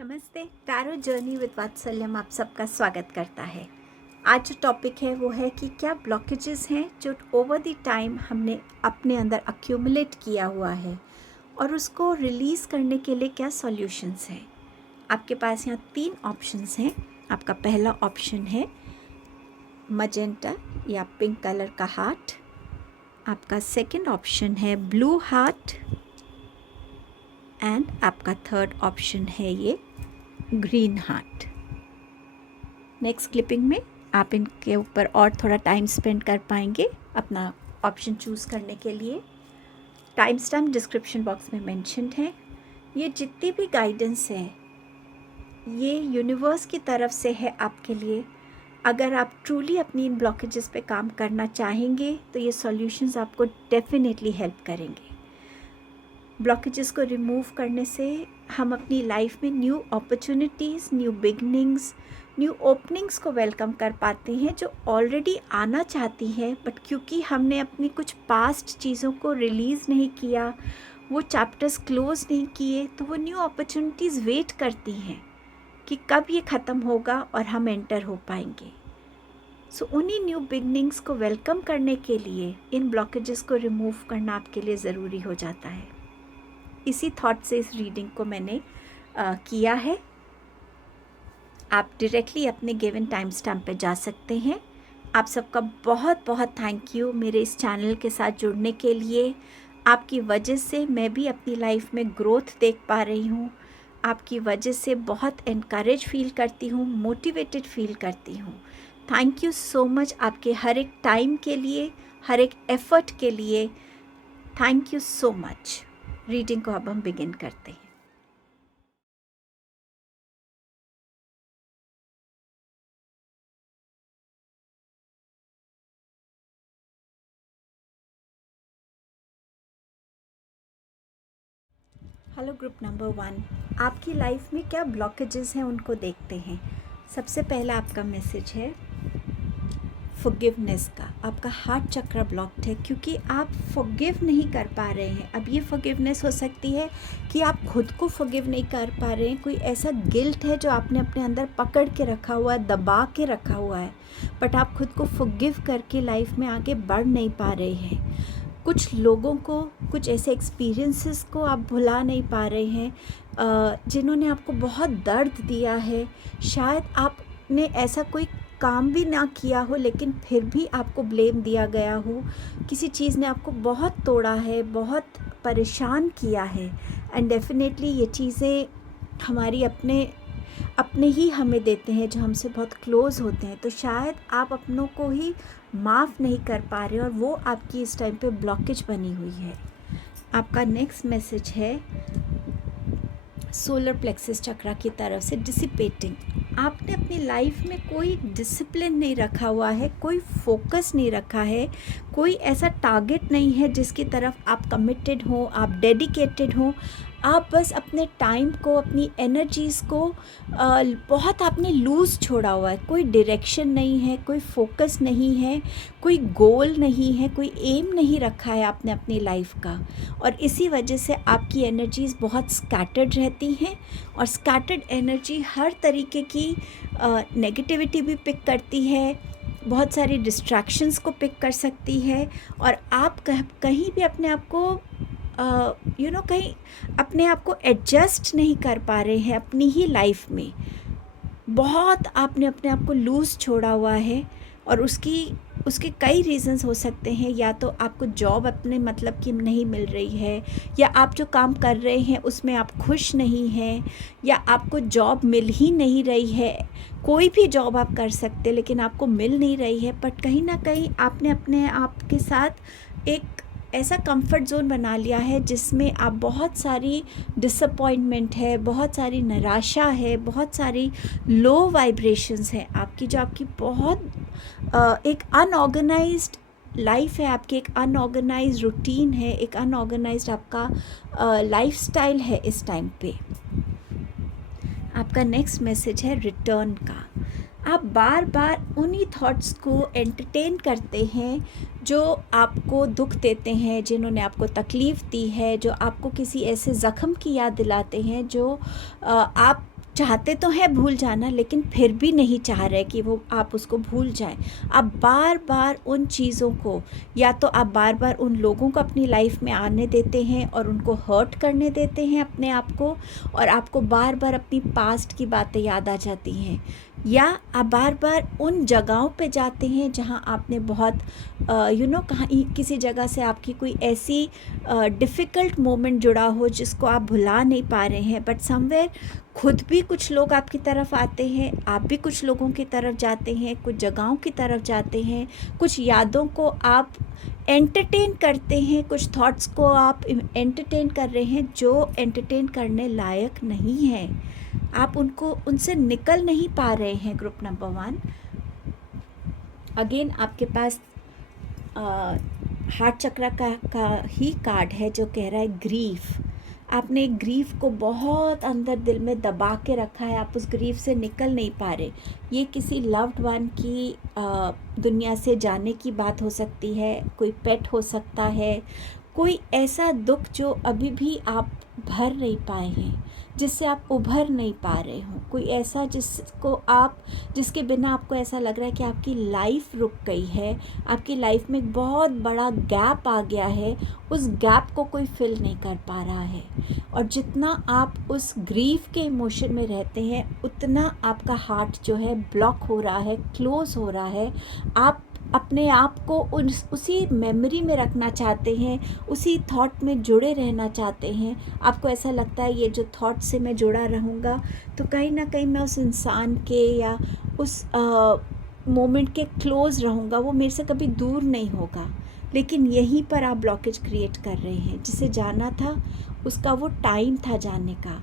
नमस्ते। Tarot journey with वात्सल्यम आप सबका स्वागत करता है। आज जो टॉपिक है वो है कि क्या ब्लॉकेजेस हैं जो ओवर द टाइम हमने अपने अंदर अक्यूमुलेट किया हुआ है और उसको रिलीज़ करने के लिए क्या सॉल्यूशंस हैं। आपके पास यहाँ 3 ऑप्शंस हैं। आपका पहला ऑप्शन है मजेंटा या पिंक कलर का हार्ट। आपका सेकंड ऑप्शन है ब्लू हार्ट एंड आपका थर्ड ऑप्शन है ये ग्रीन हार्ट। नेक्स्ट क्लिपिंग में आप इनके ऊपर और थोड़ा टाइम स्पेंड कर पाएंगे अपना ऑप्शन चूज़ करने के लिए। टाइम स्टैम्प डिस्क्रिप्शन बॉक्स में मेंशन्ड है। ये जितनी भी गाइडेंस है ये यूनिवर्स की तरफ से है आपके लिए। अगर आप ट्रूली अपनी इन ब्लॉकेजेस पे काम करना चाहेंगे तो ये सॉल्यूशंस आपको डेफिनेटली हेल्प करेंगे। ब्लॉकेजेस को रिमूव करने से हम अपनी लाइफ में new opportunities, new beginnings, new openings को वेलकम कर पाते हैं जो ऑलरेडी आना चाहती हैं, बट क्योंकि हमने अपनी कुछ पास्ट चीज़ों को रिलीज़ नहीं किया, वो चैप्टर्स क्लोज नहीं किए, तो वो न्यू अपॉर्चुनिटीज़ वेट करती हैं कि कब ये ख़त्म होगा और हम एंटर हो पाएंगे। सो उन्हीं न्यू बिगनिंग्स को वेलकम करने के लिए इन ब्लॉकेजेस को रिमूव करना आपके लिए ज़रूरी हो जाता है। इसी थॉट से इस रीडिंग को मैंने किया है। आप डायरेक्टली अपने गिवन टाइम स्टैम्प पे जा सकते हैं। आप सबका बहुत बहुत थैंक यू मेरे इस चैनल के साथ जुड़ने के लिए। आपकी वजह से मैं भी अपनी लाइफ में ग्रोथ देख पा रही हूँ। आपकी वजह से बहुत एनकरेज फील करती हूँ, मोटिवेटेड फील करती हूँ। थैंक यू सो मच आपके हर एक टाइम के लिए, हर एक एफर्ट के लिए। Thank you so much. Reading को अब हम बिगिन करते हैं। हेलो ग्रुप नंबर 1, आपकी लाइफ में क्या ब्लॉकेजेस हैं उनको देखते हैं। सबसे पहला आपका मैसेज है फॉरगिवनेस का। आपका हार्ट चक्र ब्लॉक्ड है क्योंकि आप फॉरगिव नहीं कर पा रहे हैं। अब ये फॉरगिवनेस हो सकती है कि आप खुद को फॉरगिव नहीं कर पा रहे हैं, कोई ऐसा गिल्ट है जो आपने अपने अंदर पकड़ के रखा हुआ है, दबा के रखा हुआ है, बट आप खुद को फॉरगिव करके लाइफ में आगे बढ़ नहीं पा रहे हैं। कुछ लोगों को, कुछ ऐसे एक्सपीरियंसेस को आप भुला नहीं पा रहे हैं जिन्होंने आपको बहुत दर्द दिया है। शायद आपने ऐसा कोई काम भी ना किया हो लेकिन फिर भी आपको ब्लेम दिया गया हो। किसी चीज़ ने आपको बहुत तोड़ा है, बहुत परेशान किया है। एंड डेफिनेटली ये चीज़ें हमारी अपने ही हमें देते हैं जो हमसे बहुत क्लोज़ होते हैं। तो शायद आप अपनों को ही माफ़ नहीं कर पा रहे और वो आपकी इस टाइम पे ब्लॉकेज बनी हुई है। आपका नेक्स्ट मैसेज है सोलर प्लेक्सस चक्रा की तरफ से डिसिपेटिंग। आपने अपनी लाइफ में कोई डिसिप्लिन नहीं रखा हुआ है, कोई फोकस नहीं रखा है, कोई ऐसा टारगेट नहीं है जिसकी तरफ आप कमिटेड हो, आप डेडिकेटेड हो। आप बस अपने टाइम को, अपनी एनर्जीज़ को बहुत आपने लूज़ छोड़ा हुआ है। कोई डायरेक्शन नहीं है, कोई फोकस नहीं है, कोई गोल नहीं है, कोई एम नहीं रखा है आपने अपनी लाइफ का। और इसी वजह से आपकी एनर्जीज़ बहुत स्कैटर्ड रहती हैं और स्कैटर्ड एनर्जी हर तरीके की नेगेटिविटी भी पिक करती है, बहुत सारी डिस्ट्रैक्शंस को पिक कर सकती है। और आप कहीं भी अपने आप को कहीं अपने आप को एडजस्ट नहीं कर पा रहे हैं अपनी ही लाइफ में। बहुत आपने अपने आप को लूज़ छोड़ा हुआ है और उसके कई रीज़न्स हो सकते हैं। या तो आपको जॉब अपने मतलब की नहीं मिल रही है, या आप जो काम कर रहे हैं उसमें आप खुश नहीं हैं, या आपको जॉब मिल ही नहीं रही है। कोई भी जॉब आप कर सकते लेकिन आपको मिल नहीं रही है, बट कहीं ना कहीं आपने अपने आप के साथ एक ऐसा कंफर्ट जोन बना लिया है जिसमें आप बहुत सारी डिसअपॉइंटमेंट है, बहुत सारी निराशा है, बहुत सारी लो वाइब्रेशंस हैं आपकी, जो आपकी बहुत एक अनऑर्गेनाइज्ड लाइफ है, आपकी एक अनऑर्गेनाइज्ड रूटीन है, एक अनऑर्गेनाइज्ड आपका लाइफस्टाइल है इस टाइम पे। आपका नेक्स्ट मैसेज है रिटर्न का। आप बार बार उन्हीं थॉट्स को एंटरटेन करते हैं जो आपको दुख देते हैं, जिन्होंने आपको तकलीफ़ दी है, जो आपको किसी ऐसे ज़ख्म की याद दिलाते हैं जो आप चाहते तो हैं भूल जाना, लेकिन फिर भी नहीं चाह रहे कि वो आप उसको भूल जाएं। आप बार बार उन चीज़ों को, या तो आप बार बार उन लोगों को अपनी लाइफ में आने देते हैं और उनको हर्ट करने देते हैं अपने आप को, और आपको बार बार अपनी पास्ट की बातें याद आ जाती हैं, या आप बार बार उन जगहों पे जाते हैं जहाँ आपने बहुत कहीं किसी जगह से आपकी कोई ऐसी डिफ़िकल्ट मोमेंट जुड़ा हो जिसको आप भुला नहीं पा रहे हैं, बट समवेयर खुद भी कुछ लोग आपकी तरफ आते हैं, आप भी कुछ लोगों की तरफ जाते हैं, कुछ जगहों की तरफ जाते हैं, कुछ यादों को आप एंटरटेन करते हैं, कुछ थॉट्स को आप एंटरटेन कर रहे हैं जो एंटरटेन करने लायक नहीं है। आप उनसे निकल नहीं पा रहे हैं। ग्रुप नंबर 1, अगेन आपके पास हार्ट चक्र का ही कार्ड है जो कह रहा है ग्रीफ। आपने ग्रीफ को बहुत अंदर दिल में दबा के रखा है, आप उस ग्रीफ से निकल नहीं पा रहे। ये किसी लव्ड वन की दुनिया से जाने की बात हो सकती है, कोई पेट हो सकता है, कोई ऐसा दुख जो अभी भी आप भर नहीं पाए हैं, जिससे आप उभर नहीं पा रहे हो, कोई ऐसा जिसके बिना आपको ऐसा लग रहा है कि आपकी लाइफ रुक गई है, आपकी लाइफ में एक बहुत बड़ा गैप आ गया है, उस गैप को कोई फिल नहीं कर पा रहा है। और जितना आप उस ग्रीफ के इमोशन में रहते हैं, उतना आपका हार्ट जो है ब्लॉक हो रहा है, क्लोज हो रहा है। आप अपने आप को उसी मेमोरी में रखना चाहते हैं, उसी थॉट में जुड़े रहना चाहते हैं। आपको ऐसा लगता है ये जो थॉट से मैं जुड़ा रहूँगा तो कहीं ना कहीं मैं उस इंसान के या उस मोमेंट के क्लोज़ रहूँगा, वो मेरे से कभी दूर नहीं होगा। लेकिन यहीं पर आप ब्लॉकेज क्रिएट कर रहे हैं। जिसे जाना था उसका वो टाइम था जाने का,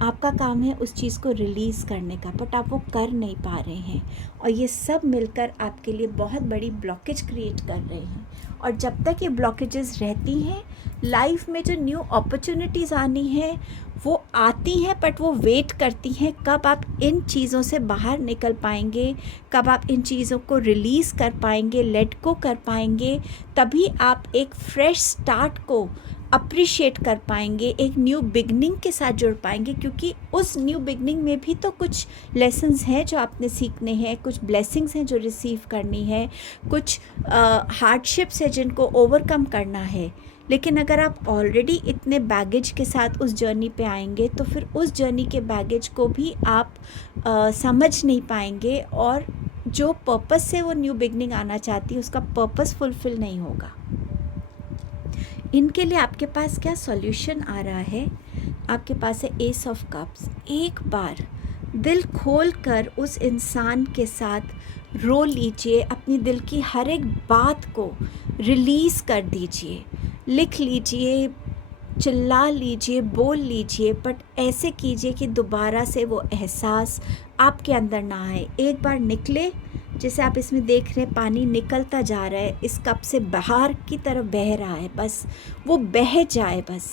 आपका काम है उस चीज़ को रिलीज़ करने का, बट आप वो कर नहीं पा रहे हैं। और ये सब मिलकर आपके लिए बहुत बड़ी ब्लॉकेज क्रिएट कर रहे हैं। और जब तक ये ब्लॉकेजेस रहती हैं, लाइफ में जो न्यू अपॉर्चुनिटीज़ आनी है वो आती हैं, बट वो वेट करती हैं कब आप इन चीज़ों से बाहर निकल पाएंगे, कब आप इन चीज़ों को रिलीज़ कर पाएंगे, लेट गो कर पाएंगे। तभी आप एक फ्रेश स्टार्ट को अप्रिशिएट कर पाएंगे, एक न्यू बिगनिंग के साथ जुड़ पाएंगे। क्योंकि उस न्यू बिगनिंग में भी तो कुछ लेसन्स हैं जो आपने सीखने हैं, कुछ ब्लेसिंग्स हैं जो रिसीव करनी है, कुछ हार्डशिप्स है जिनको ओवरकम करना है। लेकिन अगर आप ऑलरेडी इतने बैगेज के साथ उस जर्नी पे आएंगे तो फिर उस जर्नी के बैगेज को भी आप समझ नहीं पाएंगे, और जो पर्पस से वो न्यू बिगनिंग आना चाहती है उसका पर्पस फुलफ़िल नहीं होगा। इनके लिए आपके पास क्या सॉल्यूशन आ रहा है? आपके पास है एस ऑफ कप्स। एक बार दिल खोल कर उस इंसान के साथ रो लीजिए, अपनी दिल की हर एक बात को रिलीज़ कर दीजिए, लिख लीजिए, चिल्ला लीजिए, बोल लीजिए, बट ऐसे कीजिए कि दोबारा से वो एहसास आपके अंदर ना आए। एक बार निकले, जैसे आप इसमें देख रहे हैं पानी निकलता जा रहा है, इस कप से बाहर की तरफ बह रहा है, बस वो बह जाए बस,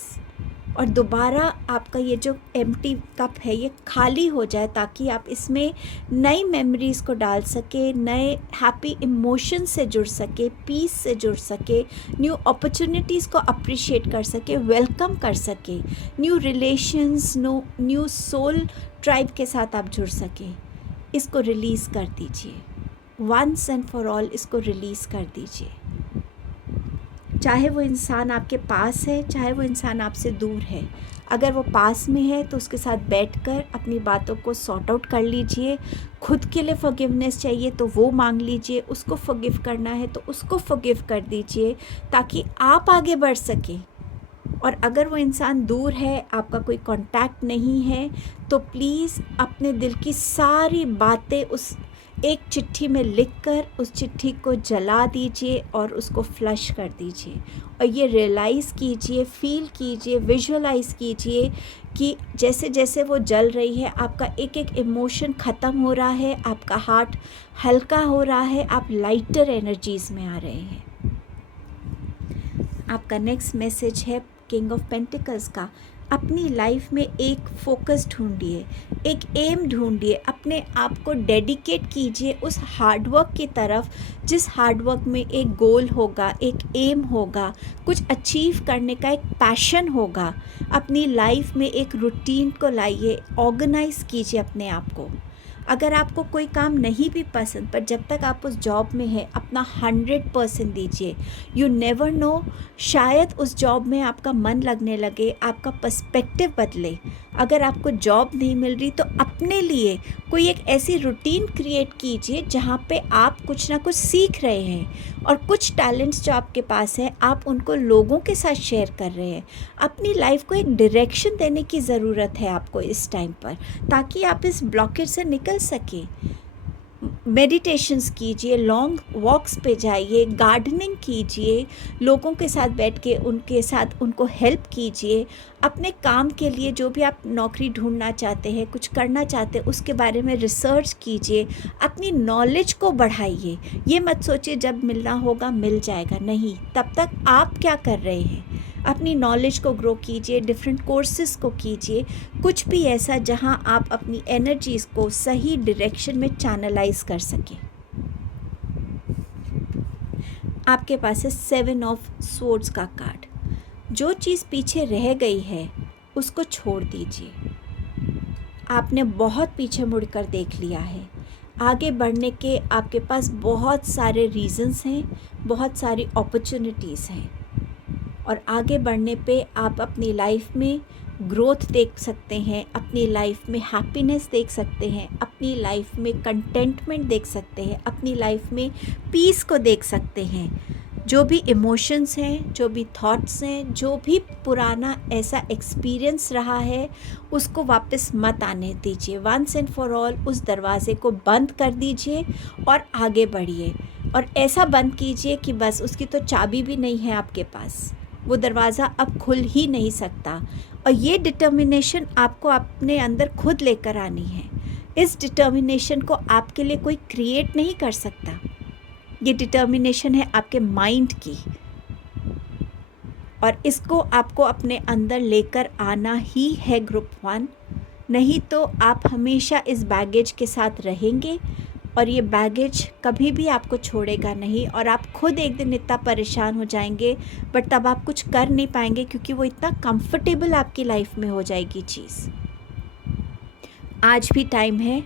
और दोबारा आपका ये जो एम्प्टी कप है ये खाली हो जाए, ताकि आप इसमें नई मेमोरीज़ को डाल सके, नए हैप्पी इमोशन से जुड़ सके, पीस से जुड़ सके, न्यू अपॉर्चुनिटीज़ को अप्रिशिएट कर सके, वेलकम कर सके, new relations, new soul tribe के साथ आप जुड़ सके। इसको रिलीज़ कर दीजिए, वंस एंड फॉर ऑल इसको रिलीज़ कर दीजिए। चाहे वो इंसान आपके पास है, चाहे वो इंसान आपसे दूर है। अगर वो पास में है तो उसके साथ बैठकर अपनी बातों को सॉर्ट आउट कर लीजिए। खुद के लिए फॉरगिवनेस चाहिए तो वो मांग लीजिए, उसको फॉरगिव करना है तो उसको फॉरगिव कर दीजिए, ताकि आप आगे बढ़ सकें। और अगर वो इंसान दूर है, आपका कोई कांटेक्ट नहीं है, तो प्लीज़ अपने दिल की सारी बातें उस एक चिट्ठी में लिखकर उस चिट्ठी को जला दीजिए और उसको फ्लश कर दीजिए। और ये रियलाइज़ कीजिए, फील कीजिए, विजुअलाइज़ कीजिए कि जैसे जैसे वो जल रही है, आपका एक एक इमोशन ख़त्म हो रहा है, आपका हार्ट हल्का हो रहा है, आप लाइटर एनर्जीज़ में आ रहे हैं। आपका नेक्स्ट मैसेज है किंग ऑफ पेंटिकल्स का, अपनी लाइफ में एक फोकस ढूंढिए, एक एम ढूंढिए, अपने आप को डेडिकेट कीजिए उस हार्डवर्क की तरफ, जिस हार्डवर्क में एक गोल होगा, एक एम होगा, कुछ अचीव करने का एक पैशन होगा। अपनी लाइफ में एक रूटीन को लाइए, ऑर्गेनाइज कीजिए अपने आप को। अगर आपको कोई काम नहीं भी पसंद, पर जब तक आप उस जॉब में हैं अपना 100% दीजिए। यू नेवर नो, शायद उस जॉब में आपका मन लगने लगे, आपका पर्सपेक्टिव बदले। अगर आपको जॉब नहीं मिल रही तो अपने लिए कोई एक ऐसी रूटीन क्रिएट कीजिए जहाँ पे आप कुछ ना कुछ सीख रहे हैं, और कुछ टैलेंट्स जो आपके पास हैं आप उनको लोगों के साथ शेयर कर रहे हैं। अपनी लाइफ को एक डायरेक्शन देने की ज़रूरत है आपको इस टाइम पर, ताकि आप इस ब्लॉकेज से निकल सकें। मेडिटेशंस कीजिए, लॉन्ग वॉक्स पे जाइए, गार्डनिंग कीजिए, लोगों के साथ बैठ के उनके साथ उनको हेल्प कीजिए। अपने काम के लिए जो भी आप नौकरी ढूंढना चाहते हैं, कुछ करना चाहते हैं, उसके बारे में रिसर्च कीजिए, अपनी नॉलेज को बढ़ाइए। ये मत सोचिए जब मिलना होगा मिल जाएगा, नहीं, तब तक आप क्या कर रहे हैं? अपनी नॉलेज को ग्रो कीजिए, डिफरेंट कोर्सेज को कीजिए, कुछ भी ऐसा जहां आप अपनी एनर्जीज़ को सही डायरेक्शन में चैनलाइज कर सकें। आपके पास है 7 ऑफ स्वॉर्ड्स का कार्ड। जो चीज़ पीछे रह गई है उसको छोड़ दीजिए। आपने बहुत पीछे मुड़कर देख लिया है। आगे बढ़ने के आपके पास बहुत सारे रीजंस हैं, बहुत सारी अपॉर्चुनिटीज़ हैं, और आगे बढ़ने पे आप अपनी लाइफ में ग्रोथ देख सकते हैं, अपनी लाइफ में हैप्पीनेस देख सकते हैं, अपनी लाइफ में कंटेंटमेंट देख सकते हैं, अपनी लाइफ में पीस को देख सकते हैं। जो भी इमोशंस हैं, जो भी थॉट्स हैं, जो भी पुराना ऐसा एक्सपीरियंस रहा है उसको वापस मत आने दीजिए। वंस एंड फॉर ऑल उस दरवाज़े को बंद कर दीजिए और आगे बढ़िए। और ऐसा बंद कीजिए कि बस उसकी तो चाबी भी नहीं है आपके पास, वो दरवाज़ा अब खुल ही नहीं सकता। और ये डिटर्मिनेशन आपको अपने अंदर खुद लेकर आनी है। इस डिटर्मिनेशन को आपके लिए कोई क्रिएट नहीं कर सकता। ये डिटर्मिनेशन है आपके माइंड की, और इसको आपको अपने अंदर लेकर आना ही है ग्रुप 1। नहीं तो आप हमेशा इस बैगेज के साथ रहेंगे, और ये बैगेज कभी भी आपको छोड़ेगा नहीं, और आप खुद एक दिन इतना परेशान हो जाएंगे, बट तब आप कुछ कर नहीं पाएंगे क्योंकि वो इतना कंफर्टेबल आपकी लाइफ में हो जाएगी चीज़। आज भी टाइम है,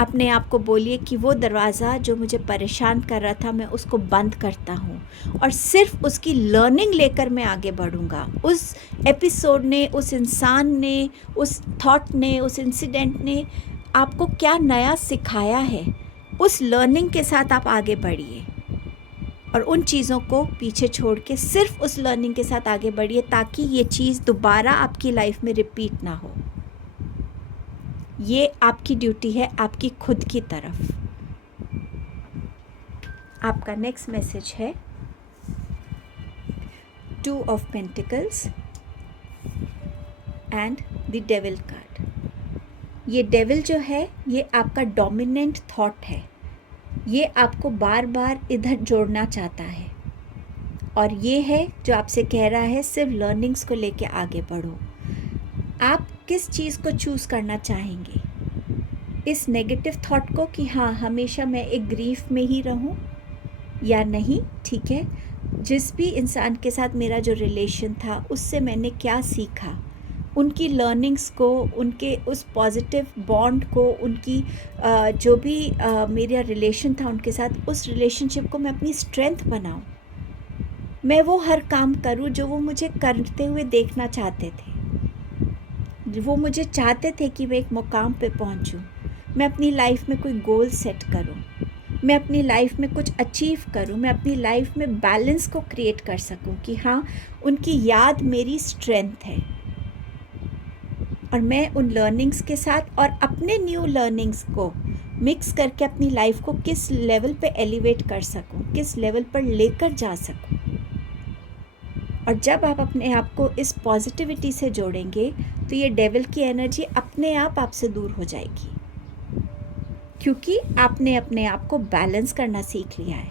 अपने आप को बोलिए कि वो दरवाज़ा जो मुझे परेशान कर रहा था मैं उसको बंद करता हूँ, और सिर्फ उसकी लर्निंग लेकर मैं आगे बढ़ूँगा। उस एपिसोड ने, उस इंसान ने, उस थॉट ने, उस इंसिडेंट ने आपको क्या नया सिखाया है, उस लर्निंग के साथ आप आगे बढ़िए, और उन चीज़ों को पीछे छोड़ के सिर्फ उस लर्निंग के साथ आगे बढ़िए, ताकि ये चीज़ दोबारा आपकी लाइफ में रिपीट ना हो। ये आपकी ड्यूटी है आपकी खुद की तरफ। आपका नेक्स्ट मैसेज है 2 of pentacles and the devil card. ये डेविल जो है ये आपका डोमिनेंट थॉट है। ये आपको बार बार इधर जोड़ना चाहता है, और ये है जो आपसे कह रहा है सिर्फ लर्निंग्स को लेके आगे बढ़ो। आप किस चीज़ को चूज़ करना चाहेंगे? इस नेगेटिव थॉट को कि हाँ हमेशा मैं एक ग्रीफ में ही रहूं, या नहीं, ठीक है, जिस भी इंसान के साथ मेरा जो रिलेशन था उससे मैंने क्या सीखा, उनकी लर्निंग्स को, उनके उस पॉजिटिव बॉन्ड को, उनकी जो भी मेरा रिलेशन था उनके साथ, उस रिलेशनशिप को मैं अपनी स्ट्रेंथ बनाऊं। मैं वो हर काम करूं जो वो मुझे करते हुए देखना चाहते थे। वो मुझे चाहते थे कि मैं एक मुकाम पे पहुंचूं। मैं अपनी लाइफ में कोई गोल सेट करूं, मैं अपनी लाइफ में कुछ अचीव करूं, मैं अपनी लाइफ में बैलेंस को क्रिएट कर सकूं कि हाँ उनकी याद मेरी स्ट्रेंथ है, और मैं उन लर्निंग्स के साथ और अपने न्यू लर्निंग्स को मिक्स करके अपनी लाइफ को किस लेवल पे एलिवेट कर सकूं, किस लेवल पर लेकर जा सकूं। और जब आप अपने आप को इस पॉजिटिविटी से जोड़ेंगे तो ये डेविल की एनर्जी अपने आप आपसे दूर हो जाएगी, क्योंकि आपने अपने आप को बैलेंस करना सीख लिया है।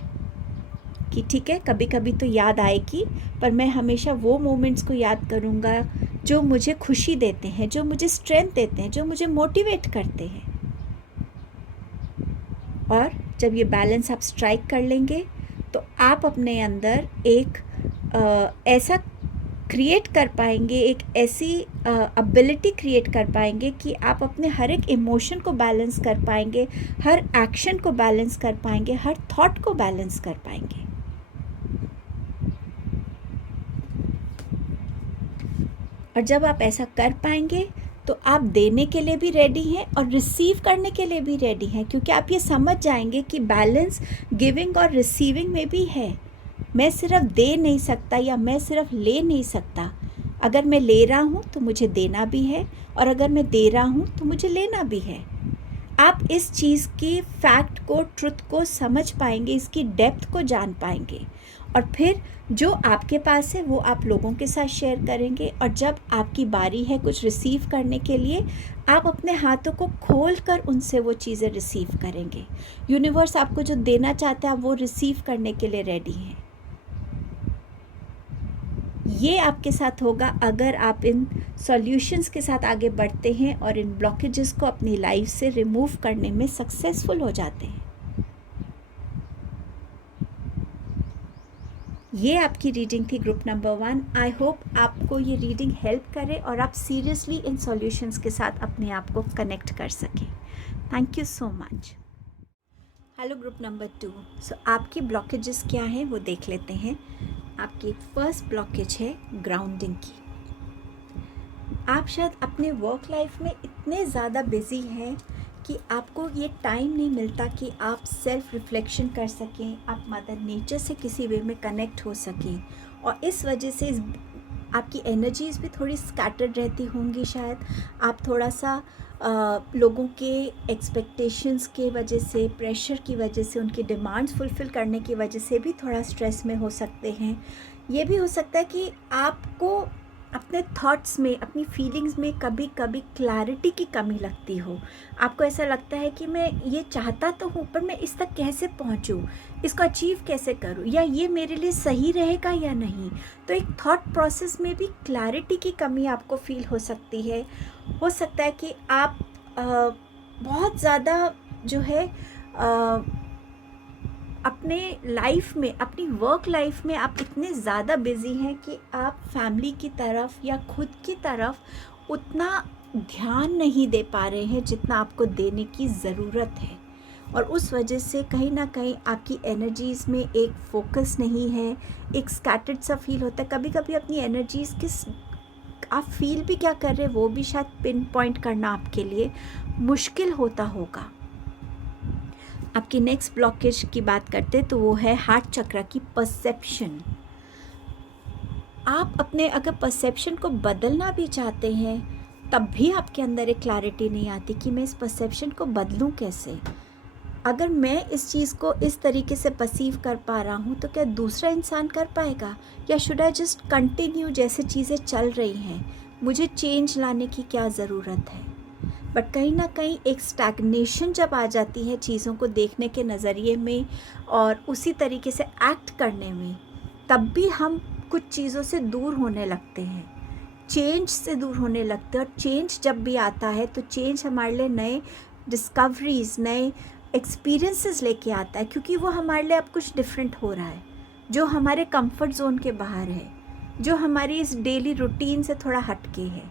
कि ठीक है, कभी कभी तो याद आएगी, पर मैं हमेशा वो मोमेंट्स को याद करूँगा जो मुझे खुशी देते हैं, जो मुझे स्ट्रेंथ देते हैं, जो मुझे मोटिवेट करते हैं। और जब ये बैलेंस आप स्ट्राइक कर लेंगे तो आप अपने अंदर एक ऐसा क्रिएट कर पाएंगे, एक ऐसी एबिलिटी क्रिएट कर पाएंगे कि आप अपने हर एक इमोशन को बैलेंस कर पाएंगे, हर एक्शन को बैलेंस कर पाएंगे, हर थॉट को बैलेंस कर पाएंगे। और जब आप ऐसा कर पाएंगे तो आप देने के लिए भी रेडी हैं और रिसीव करने के लिए भी रेडी हैं, क्योंकि आप ये समझ जाएंगे कि बैलेंस गिविंग और रिसीविंग में भी है। मैं सिर्फ दे नहीं सकता या मैं सिर्फ ले नहीं सकता। अगर मैं ले रहा हूँ तो मुझे देना भी है, और अगर मैं दे रहा हूँ तो मुझे लेना भी है। आप इस चीज़ की फैक्ट को, ट्रुथ को समझ पाएंगे, इसकी डेप्थ को जान पाएंगे, और फिर जो आपके पास है वो आप लोगों के साथ शेयर करेंगे। और जब आपकी बारी है कुछ रिसीव करने के लिए, आप अपने हाथों को खोल कर उनसे वो चीज़ें रिसीव करेंगे। यूनिवर्स आपको जो देना चाहता है आप वो रिसीव करने के लिए रेडी हैं। ये आपके साथ होगा अगर आप इन सॉल्यूशंस के साथ आगे बढ़ते हैं और इन ब्लॉकेजेस को अपनी लाइफ से रिमूव करने में सक्सेसफुल हो जाते हैं। ये आपकी रीडिंग थी ग्रुप नंबर 1। आई होप आपको ये रीडिंग हेल्प करे और आप सीरियसली इन सॉल्यूशंस के साथ अपने आप को कनेक्ट कर सकें। Thank you so much. Hello group number 2। सो आपकी ब्लॉकेजेस क्या हैं वो देख लेते हैं। आपकी फर्स्ट ब्लॉकेज है ग्राउंडिंग की। आप शायद अपने वर्क लाइफ में इतने ज़्यादा बिजी हैं कि आपको ये टाइम नहीं मिलता कि आप सेल्फ रिफ्लेक्शन कर सकें, आप मदर नेचर से किसी वे में कनेक्ट हो सकें, और इस वजह से आपकी एनर्जीज़ भी थोड़ी स्कैटर्ड रहती होंगी। शायद आप थोड़ा सा लोगों के एक्सपेक्टेशंस के वजह से, प्रेशर की वजह से, उनकी डिमांड्स फुलफ़िल करने की वजह से भी थोड़ा स्ट्रेस में हो सकते हैं। ये भी हो सकता है कि आपको अपने थॉट्स में, अपनी फीलिंग्स में कभी कभी क्लैरिटी की कमी लगती हो। आपको ऐसा लगता है कि मैं ये चाहता तो हूँ, पर मैं इस तक कैसे पहुँचूँ, इसको अचीव कैसे करूँ, या ये मेरे लिए सही रहेगा या नहीं। तो एक थॉट प्रोसेस में भी क्लैरिटी की कमी आपको फील हो सकती है। हो सकता है कि आप बहुत ज़्यादा जो है अपने लाइफ में, अपनी वर्क लाइफ में आप इतने ज़्यादा बिज़ी हैं कि आप फैमिली की तरफ या खुद की तरफ उतना ध्यान नहीं दे पा रहे हैं जितना आपको देने की ज़रूरत है। और उस वजह से कहीं ना कहीं आपकी एनर्जीज़ में एक फोकस नहीं है, एक स्कैटर्ड सा फील होता है। कभी कभी अपनी एनर्जीज़ किस आप फील भी क्या कर रहे हैं वो भी शायद पिन पॉइंट करना आपके लिए मुश्किल होता होगा। आपकी नेक्स्ट ब्लॉकेज की बात करते तो वो है हार्ट चक्र की परसेप्शन। आप अपने अगर परसेप्शन को बदलना भी चाहते हैं तब भी आपके अंदर एक क्लैरिटी नहीं आती कि मैं इस परसेप्शन को बदलूं कैसे। अगर मैं इस चीज़ को इस तरीके से परसीव कर पा रहा हूँ तो क्या दूसरा इंसान कर पाएगा, या शुड आई जस्ट कंटिन्यू जैसे चीज़ें चल रही हैं, मुझे चेंज लाने की क्या ज़रूरत है। बट कहीं ना कहीं एक स्टैग्नेशन जब आ जाती है चीज़ों को देखने के नज़रिए में और उसी तरीके से एक्ट करने में, तब भी हम कुछ चीज़ों से दूर होने लगते हैं, चेंज से दूर होने लगते हैं। और चेंज जब भी आता है तो चेंज हमारे लिए नए डिस्कवरीज़, नए एक्सपीरियंसेस लेके आता है, क्योंकि वो हमारे लिए अब कुछ डिफरेंट हो रहा है, जो हमारे कंफर्ट जोन के बाहर है, जो हमारी इस डेली रूटीन से थोड़ा हटके है।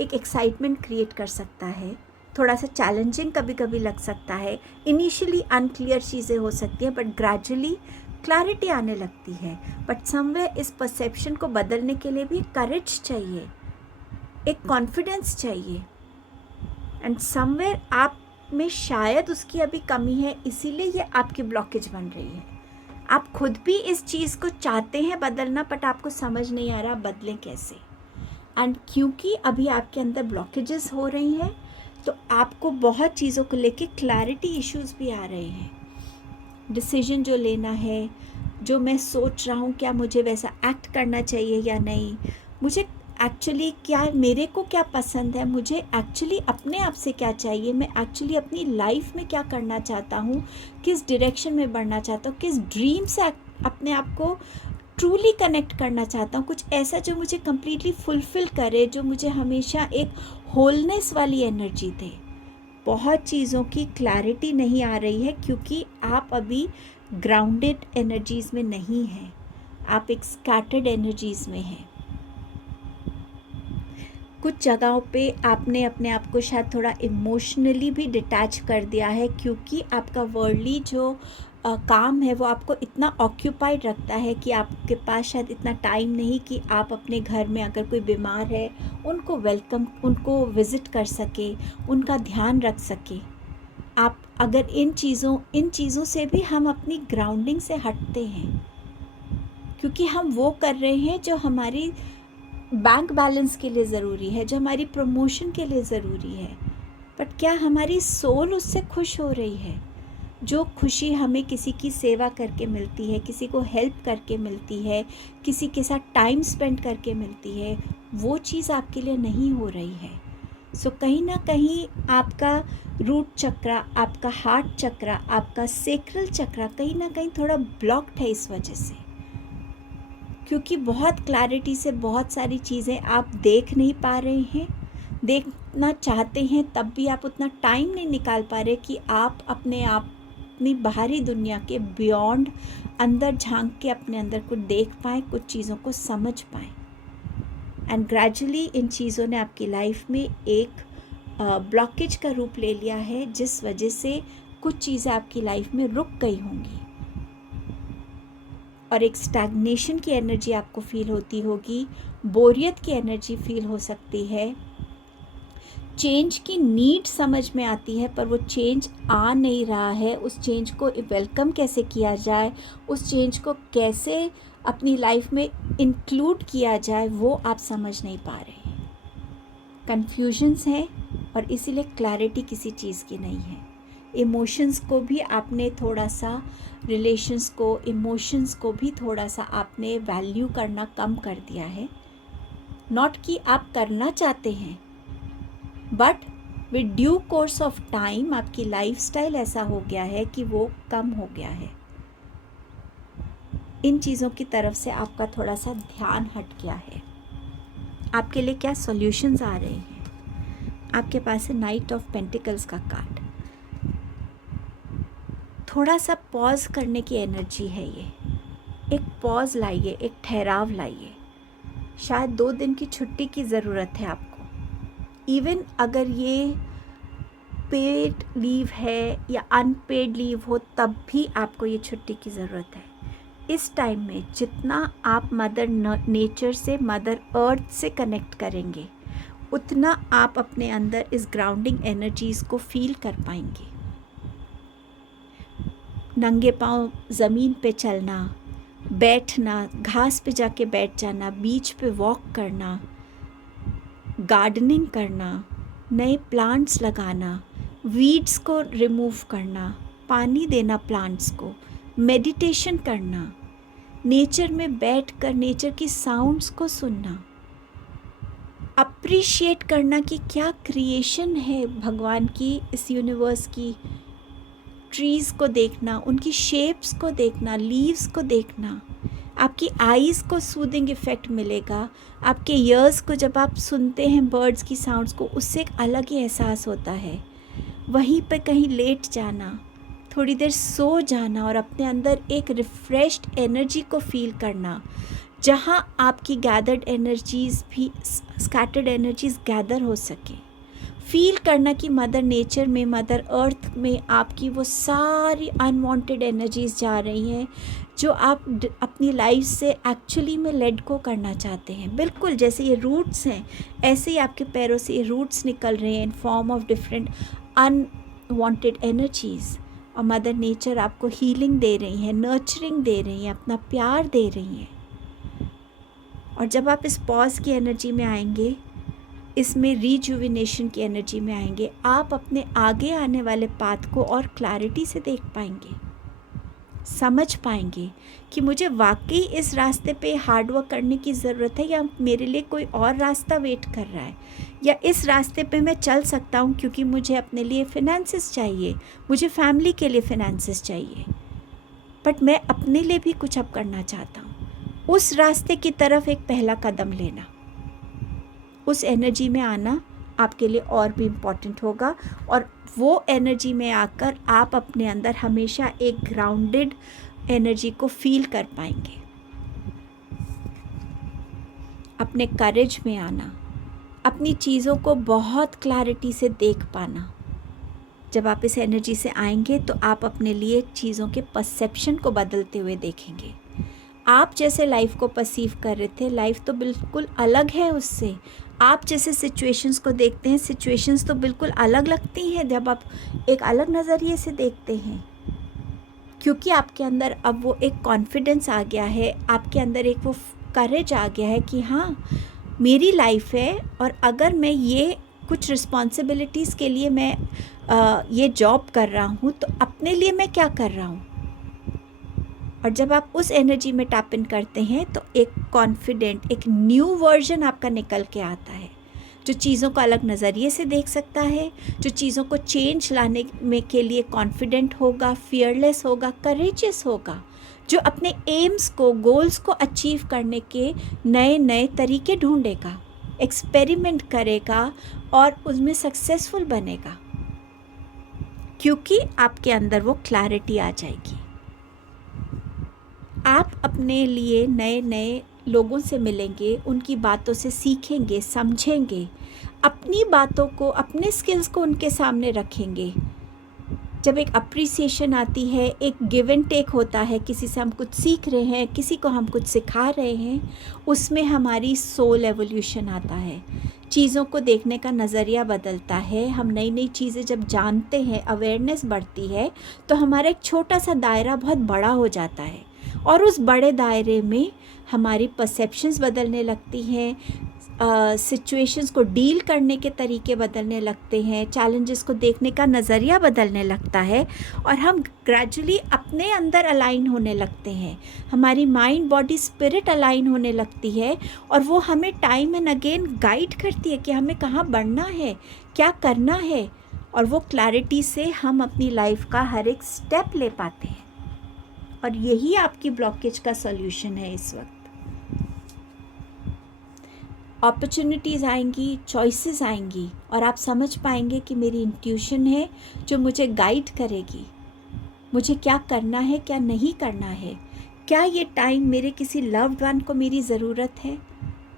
एक एक्साइटमेंट क्रिएट कर सकता है, थोड़ा सा चैलेंजिंग कभी कभी लग सकता है, इनिशियली अनक्लियर चीज़ें हो सकती हैं, बट ग्रेजुअली क्लैरिटी आने लगती है। बट समवेयर इस परसेप्शन को बदलने के लिए भी करेज चाहिए, एक कॉन्फिडेंस चाहिए, एंड समवेयर आप में शायद उसकी अभी कमी है, इसीलिए ये आपकी ब्लॉकेज बन रही है। आप खुद भी इस चीज़ को चाहते हैं बदलना, बट आपको समझ नहीं आ रहा बदलें कैसे। एंड क्योंकि अभी आपके अंदर ब्लॉकेजेस हो रही हैं तो आपको बहुत चीज़ों को लेके क्लैरिटी इश्यूज भी आ रहे हैं। डिसीजन जो लेना है, जो मैं सोच रहा हूँ क्या मुझे वैसा एक्ट करना चाहिए या नहीं, मुझे एक्चुअली क्या, मेरे को क्या पसंद है, मुझे एक्चुअली अपने आप से क्या चाहिए, मैं एक्चुअली अपनी लाइफ में क्या करना चाहता हूँ, किस डायरेक्शन में बढ़ना चाहता हूँ, किस ड्रीम से अपने आप को ट्रूली कनेक्ट करना चाहता हूँ, कुछ ऐसा जो मुझे कम्प्लीटली फुलफ़िल करे, जो मुझे हमेशा एक होलनेस वाली एनर्जी दे। बहुत चीज़ों की क्लैरिटी नहीं आ रही है क्योंकि आप अभी ग्राउंडेड एनर्जीज़ में नहीं हैं, आप एक स्कैटर्ड एनर्जीज़ में हैं। कुछ जगहों पे आपने अपने आप को शायद थोड़ा इमोशनली भी डिटैच कर दिया है क्योंकि आपका वर्ल्डली जो काम है वो आपको इतना ऑक्यूपाइड रखता है कि आपके पास शायद इतना टाइम नहीं कि आप अपने घर में अगर कोई बीमार है उनको विज़िट कर सके, उनका ध्यान रख सके। आप अगर इन चीज़ों से भी हम अपनी ग्राउंडिंग से हटते हैं क्योंकि हम वो कर रहे हैं जो हमारी बैंक बैलेंस के लिए ज़रूरी है, जो हमारी प्रमोशन के लिए ज़रूरी है। बट क्या हमारी सोल उससे खुश हो रही है? जो खुशी हमें किसी की सेवा करके मिलती है, किसी को हेल्प करके मिलती है, किसी के साथ टाइम स्पेंड करके मिलती है, वो चीज़ आपके लिए नहीं हो रही है। सो कहीं ना कहीं आपका रूट चक्रा, आपका हार्ट चक्रा, आपका सेक्रल चक्रा कहीं ना कहीं थोड़ा ब्लॉक्ड है इस वजह से, क्योंकि बहुत क्लैरिटी से बहुत सारी चीज़ें आप देख नहीं पा रहे हैं, देखना चाहते हैं तब भी आप उतना टाइम नहीं निकाल पा रहे कि आप अपनी बाहरी दुनिया के बियॉन्ड अंदर झांक के अपने अंदर को देख पाएँ, कुछ चीज़ों को समझ पाएँ। एंड ग्रेजुअली इन चीज़ों ने आपकी लाइफ में एक ब्लॉकेज का रूप ले लिया है, जिस वजह से कुछ चीज़ें आपकी लाइफ में रुक गई होंगी और एक स्टैग्नेशन की एनर्जी आपको फील होती होगी, बोरियत की एनर्जी फील हो सकती है, चेंज की नीड समझ में आती है पर वो चेंज आ नहीं रहा है। उस चेंज को वेलकम कैसे किया जाए, उस चेंज को कैसे अपनी लाइफ में इंक्लूड किया जाए, वो आप समझ नहीं पा रहे हैं। कन्फ्यूजन्स हैं और इसीलिए क्लैरिटी किसी चीज़ की नहीं है। इमोशंस को भी आपने थोड़ा सा, रिलेशंस को, इमोशंस को भी थोड़ा सा आपने वैल्यू करना कम कर दिया है। नॉट कि आप करना चाहते हैं, but with due course of time आपकी लाइफस्टाइल ऐसा हो गया है कि वो कम हो गया है। इन चीज़ों की तरफ से आपका थोड़ा सा ध्यान हट गया है। आपके लिए क्या सॉल्यूशंस आ रहे हैं? आपके पास है नाइट ऑफ पेंटिकल्स का कार्ड। थोड़ा सा पॉज करने की एनर्जी है ये। एक पॉज लाइए, एक ठहराव लाइए। शायद 2 दिन की छुट्टी की ज़रूरत है आपको। इवन अगर ये पेड लीव है या अनपेड लीव हो, तब भी आपको ये छुट्टी की ज़रूरत है। इस टाइम में जितना आप मदर नेचर से, मदर अर्थ से कनेक्ट करेंगे, उतना आप अपने अंदर इस ग्राउंडिंग एनर्जीज़ को फील कर पाएंगे। नंगे पाँव ज़मीन पे चलना, बैठना, घास पे जाके बैठ जाना, बीच पे वॉक करना, गार्डनिंग करना, नए प्लांट्स लगाना, वीड्स को रिमूव करना, पानी देना प्लांट्स को, मेडिटेशन करना, नेचर में बैठकर नेचर की साउंड्स को सुनना, अप्रिशिएट करना कि क्या क्रिएशन है भगवान की, इस यूनिवर्स की। ट्रीज़ को देखना, उनकी शेप्स को देखना, लीव्स को देखना, आपकी आईज़ को सूदिंग इफ़ेक्ट मिलेगा। आपके ईयर्स को जब आप सुनते हैं बर्ड्स की साउंड्स को, उससे एक अलग ही एहसास होता है। वहीं पे कहीं लेट जाना, थोड़ी देर सो जाना और अपने अंदर एक रिफ़्रेश्ड एनर्जी को फील करना, जहाँ आपकी गैदर्ड एनर्जीज़ भी, स्कैटर्ड एनर्जीज़ गैदर हो सके। फील करना कि मदर नेचर में, मदर अर्थ में आपकी वो सारी अनवांटेड एनर्जीज़ जा रही हैं जो आप अपनी लाइफ से एक्चुअली में लेट गो करना चाहते हैं। बिल्कुल जैसे ये रूट्स हैं, ऐसे ही आपके पैरों से ये रूट्स निकल रहे हैं in form of different unwanted energies. और मदर नेचर आपको हीलिंग दे रही है, नर्चरिंग दे रही है, अपना प्यार दे रही है। और जब आप इस पॉज की एनर्जी में आएंगे, इसमें रिजुविनेशन की एनर्जी में आएंगे, आप अपने आगे आने वाले पाथ को और क्लैरिटी से देख पाएंगे, समझ पाएंगे कि मुझे वाकई इस रास्ते पे हार्ड वर्क करने की ज़रूरत है या मेरे लिए कोई और रास्ता वेट कर रहा है, या इस रास्ते पे मैं चल सकता हूँ क्योंकि मुझे अपने लिए फिनेंसेस चाहिए, मुझे फैमिली के लिए फिनेंसेस चाहिए। बट मैं अपने लिए भी कुछ अब करना चाहता हूँ। उस रास्ते की तरफ एक पहला कदम लेना, उस एनर्जी में आना आपके लिए और भी इम्पॉर्टेंट होगा। और वो एनर्जी में आकर आप अपने अंदर हमेशा एक ग्राउंडेड एनर्जी को फील कर पाएंगे। अपने करेज में आना, अपनी चीज़ों को बहुत क्लैरिटी से देख पाना। जब आप इस एनर्जी से आएंगे तो आप अपने लिए चीज़ों के परसेप्शन को बदलते हुए देखेंगे। आप जैसे लाइफ को परसीव कर रहे थे, लाइफ तो बिल्कुल अलग है उससे। आप जैसे सिचुएशंस को देखते हैं, सिचुएशंस तो बिल्कुल अलग लगती हैं जब आप एक अलग नज़रिए से देखते हैं, क्योंकि आपके अंदर अब वो एक कॉन्फिडेंस आ गया है, आपके अंदर एक वो करेज आ गया है कि हाँ, मेरी लाइफ है और अगर मैं ये कुछ रिस्पॉन्सिबिलिटीज़ के लिए मैं ये जॉब कर रहा हूँ तो अपने लिए मैं क्या कर रहा हूँ। और जब आप उस एनर्जी में टैप इन करते हैं तो एक कॉन्फिडेंट, एक न्यू वर्जन आपका निकल के आता है, जो चीज़ों को अलग नज़रिए से देख सकता है, जो चीज़ों को चेंज लाने में के लिए कॉन्फिडेंट होगा, फियरलेस होगा, करेजियस होगा, जो अपने एम्स को, गोल्स को अचीव करने के नए नए तरीके ढूंढेगा, एक्सपेरिमेंट करेगा और उसमें सक्सेसफुल बनेगा, क्योंकि आपके अंदर वो क्लैरिटी आ जाएगी। आप अपने लिए नए नए लोगों से मिलेंगे, उनकी बातों से सीखेंगे, समझेंगे, अपनी बातों को, अपने स्किल्स को उनके सामने रखेंगे। जब एक अप्रिसिएशन आती है, एक गिव एंड टेक होता है, किसी से हम कुछ सीख रहे हैं, किसी को हम कुछ सिखा रहे हैं, उसमें हमारी सोल एवोल्यूशन आता है, चीज़ों को देखने का नज़रिया बदलता है। हम नई नई चीज़ें जब जानते हैं, अवेयरनेस बढ़ती है, तो हमारा एक छोटा सा दायरा बहुत बड़ा हो जाता है और उस बड़े दायरे में हमारी परसेप्शंस बदलने लगती हैं, सिचुएशंस को डील करने के तरीके बदलने लगते हैं, चैलेंजेस को देखने का नज़रिया बदलने लगता है और हम ग्रेजुअली अपने अंदर अलाइन होने लगते हैं। हमारी माइंड, बॉडी, स्पिरिट अलाइन होने लगती है और वो हमें टाइम एंड अगेन गाइड करती है कि हमें कहाँ बढ़ना है, क्या करना है, और वो क्लैरिटी से हम अपनी लाइफ का हर एक स्टेप ले पाते हैं। और यही आपकी ब्लॉकेज का सॉल्यूशन है। इस वक्त अपॉर्चुनिटीज़ आएंगी, चॉइसेस आएंगी और आप समझ पाएंगे कि मेरी इंट्यूशन है जो मुझे गाइड करेगी, मुझे क्या करना है, क्या नहीं करना है, क्या ये टाइम मेरे किसी लव्ड वन को मेरी ज़रूरत है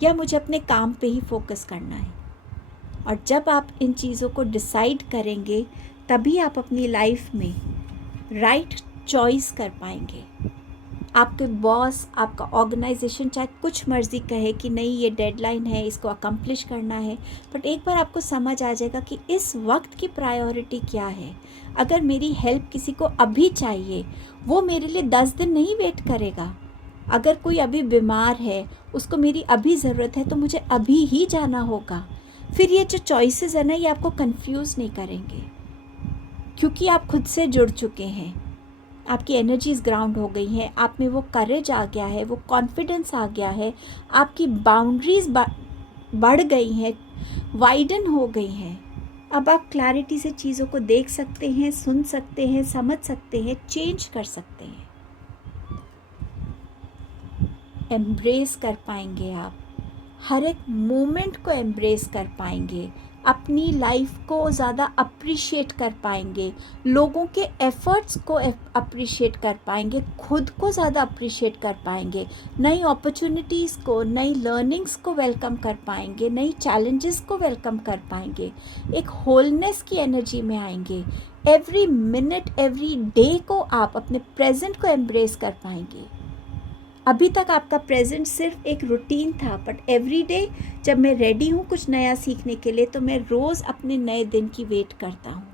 या मुझे अपने काम पे ही फोकस करना है। और जब आप इन चीज़ों को डिसाइड करेंगे तभी आप अपनी लाइफ में राइट चॉइस कर पाएंगे। आपके बॉस, आपका ऑर्गेनाइजेशन चाहे कुछ मर्ज़ी कहे कि नहीं ये डेडलाइन है, इसको अकम्प्लिश करना है, बट एक बार आपको समझ आ जाएगा कि इस वक्त की प्रायोरिटी क्या है। अगर मेरी हेल्प किसी को अभी चाहिए, वो मेरे लिए 10 दिन नहीं वेट करेगा। अगर कोई अभी बीमार है, उसको मेरी अभी ज़रूरत है, तो मुझे अभी ही जाना होगा। फिर ये जो चॉइसेस है ना, ये आपको कंफ्यूज नहीं करेंगे, क्योंकि आप खुद से जुड़ चुके हैं, आपकी एनर्जीज ग्राउंड हो गई हैं, आप में वो करेज आ गया है, वो कॉन्फिडेंस आ गया है, आपकी बाउंड्रीज बढ़ गई हैं, वाइडन हो गई हैं। अब आप क्लैरिटी से चीज़ों को देख सकते हैं, सुन सकते हैं, समझ सकते हैं, चेंज कर सकते हैं, एम्ब्रेस कर पाएंगे। आप हर एक मोमेंट को एम्ब्रेस कर पाएंगे, अपनी लाइफ को ज़्यादा अप्रिशिएट कर पाएंगे, लोगों के एफ़र्ट्स को अप्रिशिएट कर पाएंगे, खुद को ज़्यादा अप्रिशिएट कर पाएंगे, नई अपॉर्चुनिटीज़ को, नई लर्निंग्स को वेलकम कर पाएंगे, नई चैलेंजेस को वेलकम कर पाएंगे, एक होलनेस की एनर्जी में आएंगे। एवरी मिनट, एवरी डे को आप अपने प्रेजेंट को एम्ब्रेस कर पाएंगे। अभी तक आपका प्रेजेंट सिर्फ एक रूटीन था, बट एवरी डे जब मैं रेडी हूँ कुछ नया सीखने के लिए, तो मैं रोज़ अपने नए दिन की वेट करता हूँ।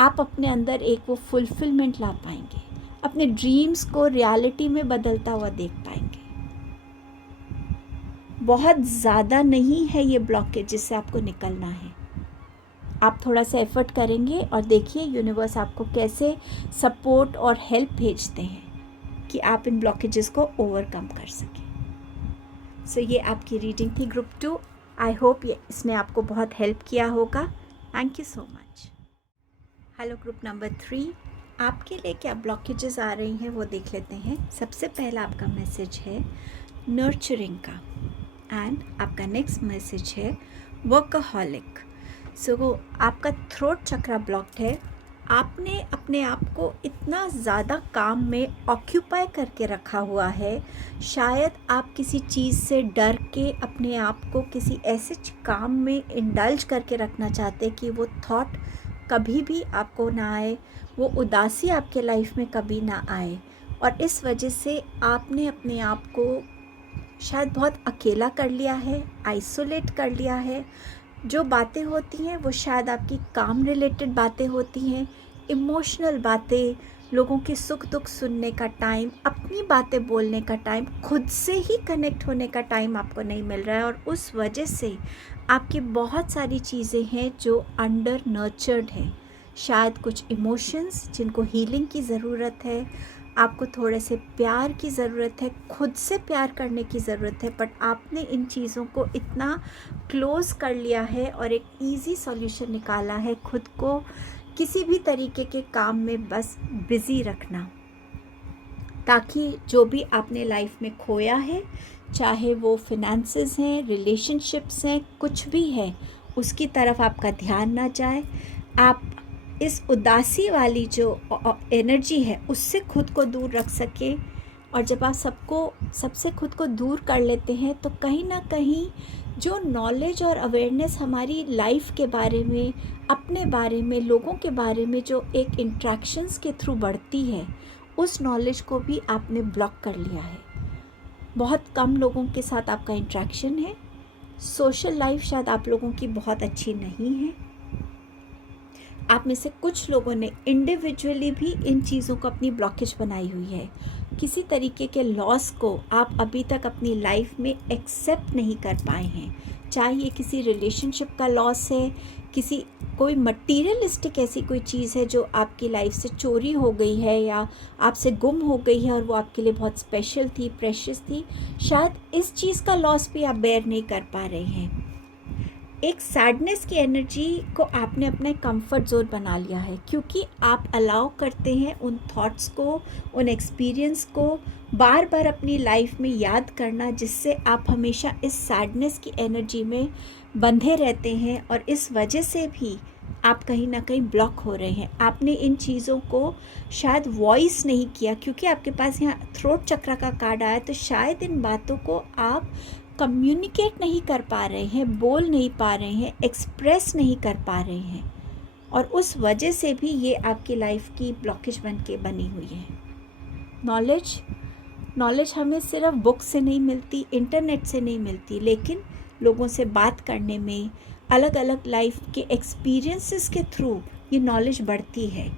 आप अपने अंदर एक वो फुलफिलमेंट ला पाएंगे, अपने ड्रीम्स को रियलिटी में बदलता हुआ देख पाएंगे। बहुत ज़्यादा नहीं है ये ब्लॉकेज जिससे आपको निकलना है। आप थोड़ा सा एफर्ट करेंगे और देखिए यूनिवर्स आपको कैसे सपोर्ट और हेल्प भेजते हैं कि आप इन ब्लॉकेजेस को ओवरकम कर सकें। सो ये आपकी रीडिंग थी ग्रुप 2। आई होप ये इसने आपको बहुत हेल्प किया होगा। Thank you so much. Hello group number 3, आपके लिए क्या ब्लॉकेजेस आ रही हैं वो देख लेते हैं। सबसे पहला आपका मैसेज है नर्चरिंग का, एंड आपका नेक्स्ट मैसेज है वर्कaholic। सो आपका थ्रोट चक्रा ब्लॉक्ड है। आपने अपने आप को इतना ज़्यादा काम में ऑक्यूपाई करके रखा हुआ है, शायद आप किसी चीज़ से डर के अपने आप को किसी ऐसे काम में इंडल्ज करके रखना चाहते कि वो थॉट कभी भी आपको ना आए, वो उदासी आपके लाइफ में कभी ना आए। और इस वजह से आपने अपने आप को शायद बहुत अकेला कर लिया है, आइसोलेट कर लिया है। जो बातें होती हैं वो शायद आपकी काम रिलेटेड बातें होती हैं, इमोशनल बातें, लोगों के सुख दुख सुनने का टाइम, अपनी बातें बोलने का टाइम, खुद से ही कनेक्ट होने का टाइम आपको नहीं मिल रहा है। और उस वजह से आपकी बहुत सारी चीज़ें हैं जो अंडर नर्चर्ड हैं। शायद कुछ इमोशंस जिनको हीलिंग की ज़रूरत है, आपको थोड़े से प्यार की ज़रूरत है, खुद से प्यार करने की ज़रूरत है, बट आपने इन चीज़ों को इतना क्लोज़ कर लिया है और एक इजी सॉल्यूशन निकाला है खुद को किसी भी तरीके के काम में बस बिज़ी रखना, ताकि जो भी आपने लाइफ में खोया है, चाहे वो फिनेंसेस हैं, रिलेशनशिप्स हैं, कुछ भी है, उसकी तरफ आपका ध्यान ना जाए। आप इस उदासी वाली जो एनर्जी है उससे खुद को दूर रख सके। और जब आप सबसे खुद को दूर कर लेते हैं तो कहीं ना कहीं जो नॉलेज और अवेयरनेस हमारी लाइफ के बारे में, अपने बारे में, लोगों के बारे में जो एक इंट्रैक्शंस के थ्रू बढ़ती है, उस नॉलेज को भी आपने ब्लॉक कर लिया है। बहुत कम लोगों के साथ आपका इंट्रैक्शन है, सोशल लाइफ शायद आप लोगों की बहुत अच्छी नहीं है। आप में से कुछ लोगों ने इंडिविजुअली भी इन चीज़ों को अपनी ब्लॉकेज बनाई हुई है। किसी तरीके के लॉस को आप अभी तक अपनी लाइफ में एक्सेप्ट नहीं कर पाए हैं, चाहे ये किसी रिलेशनशिप का लॉस है, कोई मटीरियलिस्टिक ऐसी कोई चीज़ है जो आपकी लाइफ से चोरी हो गई है या आपसे गुम हो गई है और वो आपके लिए बहुत स्पेशल थी, प्रेशियस थी। शायद इस चीज़ का लॉस भी आप बेयर नहीं कर पा रहे हैं। एक सैडनेस की एनर्जी को आपने अपने कंफर्ट जोन बना लिया है, क्योंकि आप अलाउ करते हैं उन थॉट्स को, उन एक्सपीरियंस को बार बार अपनी लाइफ में याद करना, जिससे आप हमेशा इस सैडनेस की एनर्जी में बंधे रहते हैं और इस वजह से भी आप कहीं ना कहीं ब्लॉक हो रहे हैं। आपने इन चीज़ों को शायद वॉइस नहीं किया, क्योंकि आपके पास यहाँ थ्रोट चक्र का कार्ड आया, तो शायद इन बातों को आप कम्युनिकेट नहीं कर पा रहे हैं, बोल नहीं पा रहे हैं, एक्सप्रेस नहीं कर पा रहे हैं, और उस वजह से भी ये आपकी लाइफ की ब्लॉकेज बनी हुई है। नॉलेज हमें सिर्फ बुक से नहीं मिलती, इंटरनेट से नहीं मिलती, लेकिन लोगों से बात करने में, अलग अलग लाइफ के एक्सपीरियंसेस के थ्रू ये नॉलेज बढ़ती है।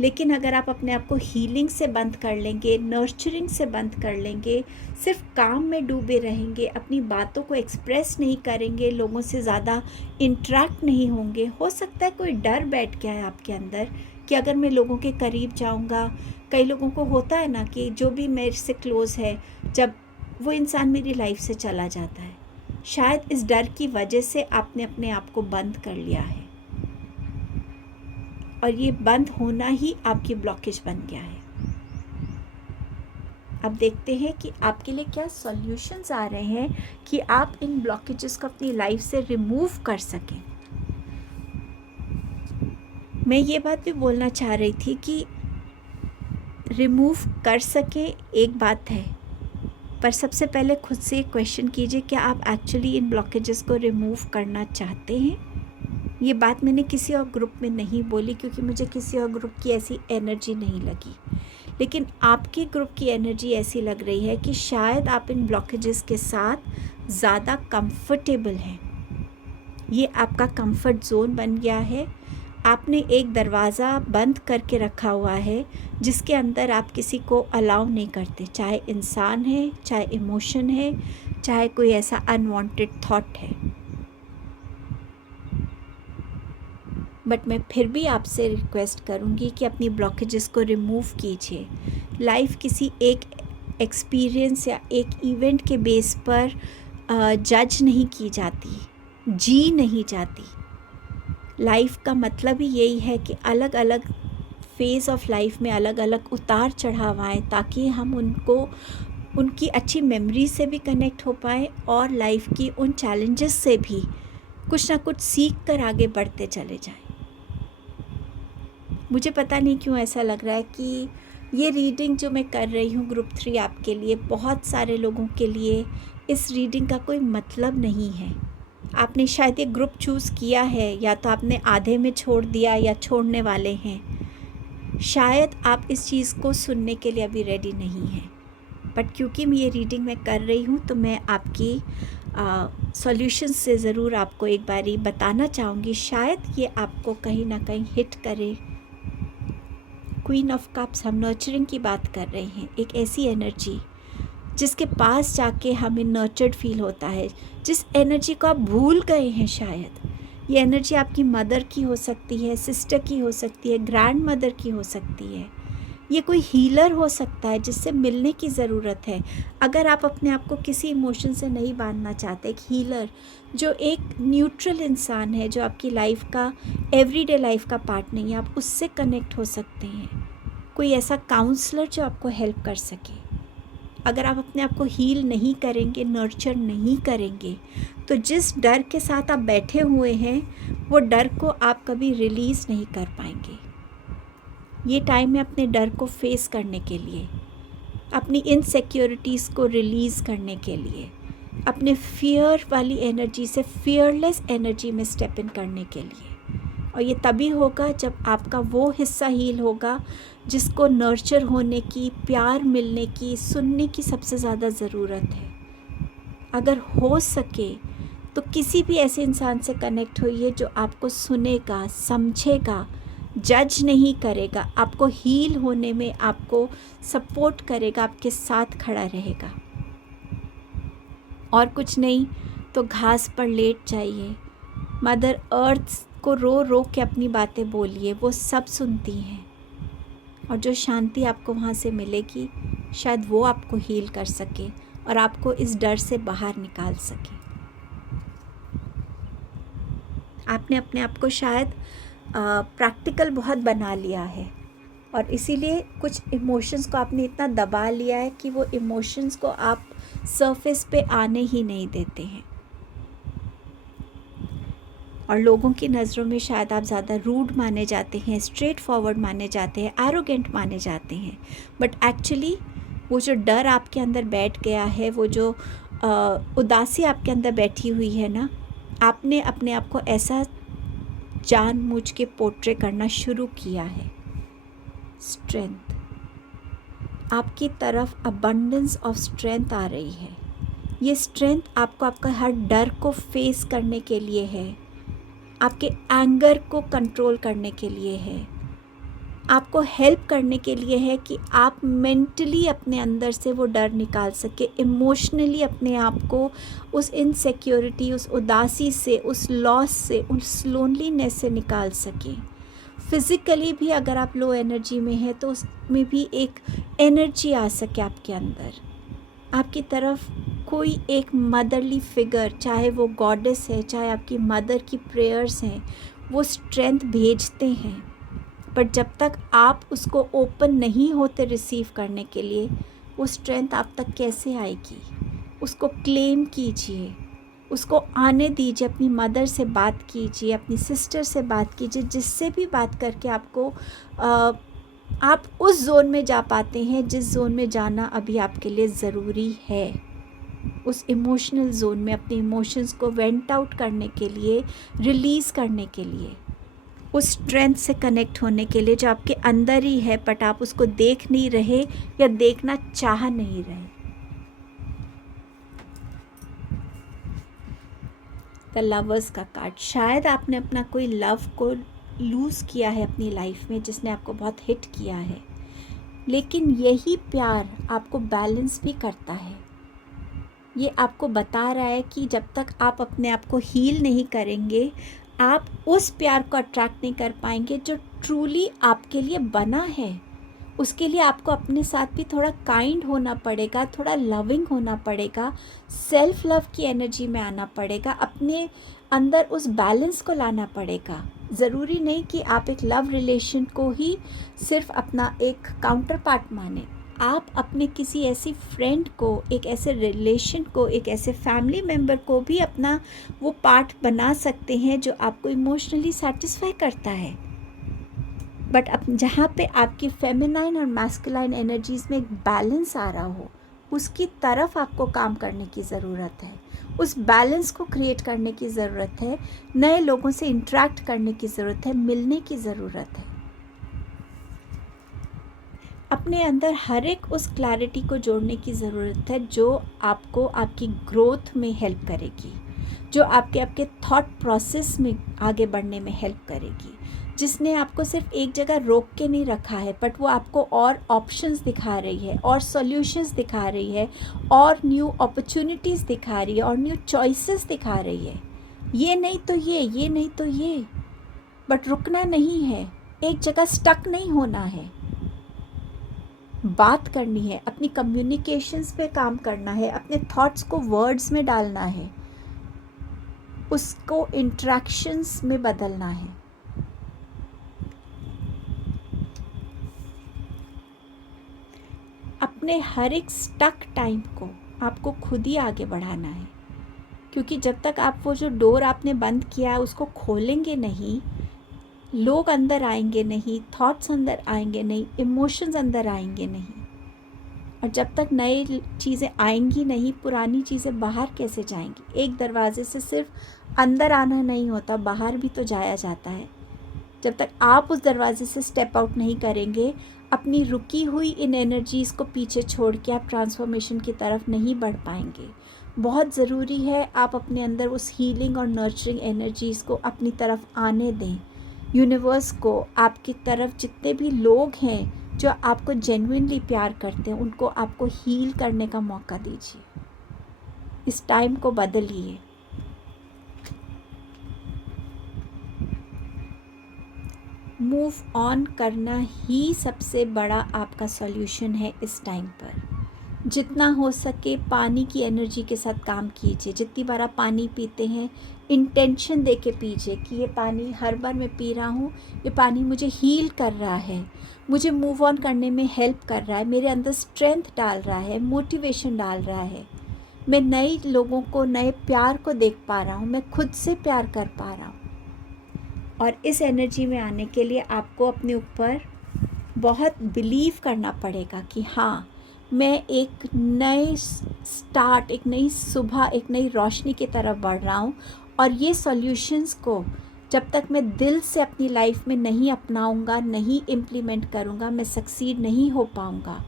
लेकिन अगर आप अपने आप को हीलिंग से बंद कर लेंगे, नर्चरिंग से बंद कर लेंगे, सिर्फ काम में डूबे रहेंगे, अपनी बातों को एक्सप्रेस नहीं करेंगे, लोगों से ज़्यादा इंटरेक्ट नहीं होंगे, हो सकता है कोई डर बैठ गया है आपके अंदर कि अगर मैं लोगों के करीब जाऊंगा, कई लोगों को होता है ना कि जो भी मेरे से क्लोज़ है, जब वो इंसान मेरी लाइफ से चला जाता है, शायद इस डर की वजह से आपने अपने आप को बंद कर लिया है, और ये बंद होना ही आपकी ब्लॉकेज बन गया है। अब देखते हैं कि आपके लिए क्या सॉल्यूशंस आ रहे हैं कि आप इन ब्लॉकेजेस को अपनी लाइफ से रिमूव कर सकें। मैं ये बात भी बोलना चाह रही थी कि रिमूव कर सके एक बात है, पर सबसे पहले खुद से एक क्वेश्चन कीजिए, क्या आप एक्चुअली इन ब्लॉकेजेस को रिमूव करना चाहते हैं। ये बात मैंने किसी और ग्रुप में नहीं बोली, क्योंकि मुझे किसी और ग्रुप की ऐसी एनर्जी नहीं लगी, लेकिन आपके ग्रुप की एनर्जी ऐसी लग रही है कि शायद आप इन ब्लॉकेजेस के साथ ज़्यादा कंफर्टेबल हैं। ये आपका कंफर्ट जोन बन गया है। आपने एक दरवाज़ा बंद करके रखा हुआ है जिसके अंदर आप किसी को अलाउ नहीं करते, चाहे इंसान है, चाहे इमोशन है, चाहे कोई ऐसा अनवांटेड थॉट है। बट मैं फिर भी आपसे रिक्वेस्ट करूँगी कि अपनी ब्लॉकेजेस को रिमूव कीजिए। लाइफ किसी एक एक्सपीरियंस या एक इवेंट के बेस पर जज नहीं की जाती, जी नहीं जाती। लाइफ का मतलब ही यही है कि अलग अलग फेज़ ऑफ लाइफ में अलग अलग उतार चढ़ाव आए, ताकि हम उनको उनकी अच्छी मेमोरी से भी कनेक्ट हो पाए और लाइफ की उन चैलेंजेस से भी कुछ ना कुछ सीख कर आगे बढ़ते चले जाएं। मुझे पता नहीं क्यों ऐसा लग रहा है कि ये रीडिंग जो मैं कर रही हूँ ग्रुप 3 आपके लिए, बहुत सारे लोगों के लिए इस रीडिंग का कोई मतलब नहीं है। आपने शायद ये ग्रुप चूज़ किया है, या तो आपने आधे में छोड़ दिया या छोड़ने वाले हैं। शायद आप इस चीज़ को सुनने के लिए अभी रेडी नहीं हैं, बट क्योंकि मैं ये रीडिंग मैं कर रही हूँ तो मैं आपकी सॉल्यूशंस से ज़रूर आपको एक बारी बताना चाहूँगी। शायद ये आपको कहीं ना कहीं हिट करे। क्वीन ऑफ कप्स, हम नर्चरिंग की बात कर रहे हैं, एक ऐसी एनर्जी जिसके पास जाके हमें नर्चर्ड फील होता है, जिस एनर्जी को आप भूल गए हैं। शायद ये एनर्जी आपकी मदर की हो सकती है, सिस्टर की हो सकती है, ग्रैंड मदर की हो सकती है, ये कोई हीलर हो सकता है जिससे मिलने की ज़रूरत है। अगर आप अपने आप को किसी इमोशन से नहीं बांधना चाहते, एक हीलर जो एक न्यूट्रल इंसान है, जो आपकी लाइफ का एवरीडे लाइफ का पार्ट नहीं है, आप उससे कनेक्ट हो सकते हैं। कोई ऐसा काउंसलर जो आपको हेल्प कर सके। अगर आप अपने आप को हील नहीं करेंगे, नर्चर नहीं करेंगे, तो जिस डर के साथ आप बैठे हुए हैं वो डर को आप कभी रिलीज़ नहीं कर पाएंगे। ये टाइम है अपने डर को फेस करने के लिए, अपनी इनसिक्योरिटीज़ को रिलीज़ करने के लिए, अपने फियर वाली एनर्जी से फियरलेस एनर्जी में स्टेप इन करने के लिए। और ये तभी होगा जब आपका वो हिस्सा हील होगा जिसको नर्चर होने की, प्यार मिलने की, सुनने की सबसे ज़्यादा ज़रूरत है। अगर हो सके तो किसी भी ऐसे इंसान से कनेक्ट होइए जो आपको सुनेगा, समझेगा, जज नहीं करेगा, आपको हील होने में आपको सपोर्ट करेगा, आपके साथ खड़ा रहेगा। और कुछ नहीं तो घास पर लेट जाइए, मदर अर्थ को रो रो के अपनी बातें बोलिए, वो सब सुनती हैं। और जो शांति आपको वहाँ से मिलेगी, शायद वो आपको हील कर सके और आपको इस डर से बाहर निकाल सके। आपने अपने आप को शायद प्रैक्टिकल बहुत बना लिया है, और इसीलिए कुछ इमोशंस को आपने इतना दबा लिया है कि वो इमोशंस को आप सरफेस पे आने ही नहीं देते हैं। और लोगों की नज़रों में शायद आप ज़्यादा रूड माने जाते हैं, स्ट्रेट फॉरवर्ड माने जाते हैं, एरोगेंट माने जाते हैं। बट एक्चुअली वो जो डर आपके अंदर बैठ गया है, वो जो उदासी आपके अंदर बैठी हुई है ना, आपने अपने आप को ऐसा जानबूझ के पोर्ट्रे करना शुरू किया है। स्ट्रेंथ आपकी तरफ, अबंडेंस ऑफ स्ट्रेंथ आ रही है। ये स्ट्रेंथ आपको आपका हर डर को फेस करने के लिए है, आपके एंगर को कंट्रोल करने के लिए है, आपको हेल्प करने के लिए है कि आप मेंटली अपने अंदर से वो डर निकाल सके, इमोशनली अपने आप को उस इनसिक्योरिटी, उस उदासी से, उस लॉस से, उस लोनलीनेस से निकाल सके। फिज़िकली भी अगर आप लो एनर्जी में हैं तो उसमें भी एक एनर्जी आ सके आपके अंदर, आपकी तरफ कोई एक मदरली फिगर, चाहे वो गॉडेस है, चाहे आपकी मदर की प्रेयर्स हैं, वो स्ट्रेंथ भेजते हैं। बट जब तक आप उसको ओपन नहीं होते रिसीव करने के लिए, वो स्ट्रेंथ आप तक कैसे आएगी? उसको क्लेम कीजिए, उसको आने दीजिए, अपनी मदर से बात कीजिए, अपनी सिस्टर से बात कीजिए, जिससे भी बात करके आपको आप उस जोन में जा पाते हैं जिस जोन में जाना अभी आपके लिए ज़रूरी है। उस इमोशनल जोन में अपने इमोशंस को वेंट आउट करने के लिए, रिलीज़ करने के लिए, उस स्ट्रेंथ से कनेक्ट होने के लिए जो आपके अंदर ही है, बट आप उसको देख नहीं रहे या देखना चाह नहीं रहे। द लवर्स का कार्ड, शायद आपने अपना कोई लव को लूज़ किया है अपनी लाइफ में, जिसने आपको बहुत हिट किया है, लेकिन यही प्यार आपको बैलेंस भी करता है। ये आपको बता रहा है कि जब तक आप अपने आप को हील नहीं करेंगे, आप उस प्यार को अट्रैक्ट नहीं कर पाएंगे जो ट्रूली आपके लिए बना है, उसके लिए आपको अपने साथ भी थोड़ा काइंड होना पड़ेगा, थोड़ा लविंग होना पड़ेगा, सेल्फ लव की एनर्जी में आना पड़ेगा, अपने अंदर उस बैलेंस को लाना पड़ेगा। ज़रूरी नहीं कि आप एक लव रिलेशन को ही सिर्फ अपना एक काउंटर पार्ट माने। आप अपने किसी ऐसी फ्रेंड को, एक ऐसे रिलेशन को, एक ऐसे फैमिली मेम्बर को भी अपना वो पार्ट बना सकते हैं जो आपको इमोशनली सेटिस्फाई करता है। बट अब जहाँ पे आपकी फेमिनाइन और मैस्कुलाइन एनर्जीज़ में एक बैलेंस आ रहा हो, उसकी तरफ आपको काम करने की ज़रूरत है। उस बैलेंस को क्रिएट करने की ज़रूरत है, नए लोगों से इंटरेक्ट करने की ज़रूरत है, मिलने की ज़रूरत है। अपने अंदर हर एक उस क्लैरिटी को जोड़ने की ज़रूरत है जो आपको आपकी ग्रोथ में हेल्प करेगी, जो आपके थॉट प्रोसेस में आगे बढ़ने में हेल्प करेगी, जिसने आपको सिर्फ एक जगह रोक के नहीं रखा है, बट वो आपको और ऑप्शंस दिखा रही है, और सॉल्यूशंस दिखा रही है, और न्यू अपॉर्चुनिटीज़ दिखा रही है, और न्यू चॉइसेस दिखा रही है। ये नहीं तो ये नहीं तो ये, बट रुकना नहीं है, एक जगह स्टक नहीं होना है, बात करनी है, अपनी कम्युनिकेशंस पे काम करना है, अपने थॉट्स को वर्ड्स में डालना है, उसको इंट्रैक्शंस में बदलना है। अपने हर एक स्टक टाइम को आपको खुद ही आगे बढ़ाना है, क्योंकि जब तक आप वो जो डोर आपने बंद किया है उसको खोलेंगे नहीं, लोग अंदर आएंगे नहीं, थॉट्स अंदर आएंगे नहीं, इमोशंस अंदर आएंगे नहीं, और जब तक नई चीज़ें आएंगी नहीं, पुरानी चीज़ें बाहर कैसे जाएंगी। एक दरवाजे से सिर्फ अंदर आना नहीं होता, बाहर भी तो जाया जाता है। जब तक आप उस दरवाजे से स्टेप आउट नहीं करेंगे, अपनी रुकी हुई इन एनर्जीज़ को पीछे छोड़ के आप ट्रांसफॉर्मेशन की तरफ नहीं बढ़ पाएंगे। बहुत ज़रूरी है आप अपने अंदर उस हीलिंग और नर्चरिंग एनर्जीज़ को अपनी तरफ आने दें। यूनिवर्स को, आपकी तरफ जितने भी लोग हैं जो आपको जेन्युइनली प्यार करते हैं, उनको आपको हील करने का मौका दीजिए। इस टाइम को बदलिए। मूव ऑन करना ही सबसे बड़ा आपका सॉल्यूशन है इस टाइम पर। जितना हो सके पानी की एनर्जी के साथ काम कीजिए। जितनी बार आप पानी पीते हैं, इंटेंशन दे के पीजिए कि ये पानी हर बार मैं पी रहा हूँ, ये पानी मुझे हील कर रहा है, मुझे मूव ऑन करने में हेल्प कर रहा है, मेरे अंदर स्ट्रेंथ डाल रहा है, मोटिवेशन डाल रहा है, मैं नए लोगों को, नए प्यार को देख पा रहा हूँ, मैं खुद से प्यार कर पा रहा हूँ। और इस एनर्जी में आने के लिए आपको अपने ऊपर बहुत बिलीव करना पड़ेगा कि हाँ, मैं एक नए स्टार्ट, एक नई सुबह, एक नई रोशनी की तरफ बढ़ रहा हूँ। और ये सॉल्यूशंस को जब तक मैं दिल से अपनी लाइफ में नहीं अपनाऊंगा, नहीं इम्प्लीमेंट करूँगा, मैं सक्सीड नहीं हो पाऊँगा।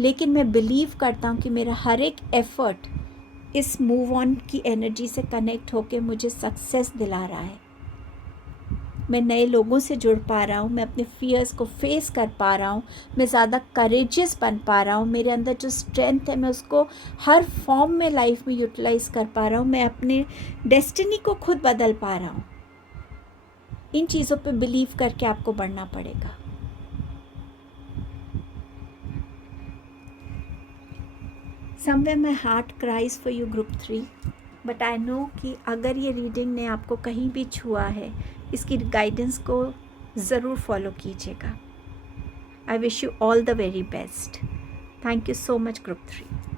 लेकिन मैं बिलीव करता हूँ कि मेरा हर एक एफ़र्ट इस मूव ऑन की एनर्जी से कनेक्ट होकर मुझे सक्सेस दिला रहा है। मैं नए लोगों से जुड़ पा रहा हूँ, मैं अपने फियर्स को फेस कर पा रहा हूँ, मैं ज़्यादा करेजियस बन पा रहा हूँ, मेरे अंदर जो स्ट्रेंथ है मैं उसको हर फॉर्म में लाइफ में यूटिलाइज़ कर पा रहा हूँ, मैं अपने डेस्टिनी को खुद बदल पा रहा हूँ। इन चीज़ों पे बिलीव करके आपको बढ़ना पड़ेगा। Somewhere my heart cries for you group 3, but I know कि अगर ये रीडिंग ने आपको कहीं भी छुआ है, इसकी गाइडेंस को ज़रूर फॉलो कीजिएगा। I wish you all the very best. Thank you so much group 3।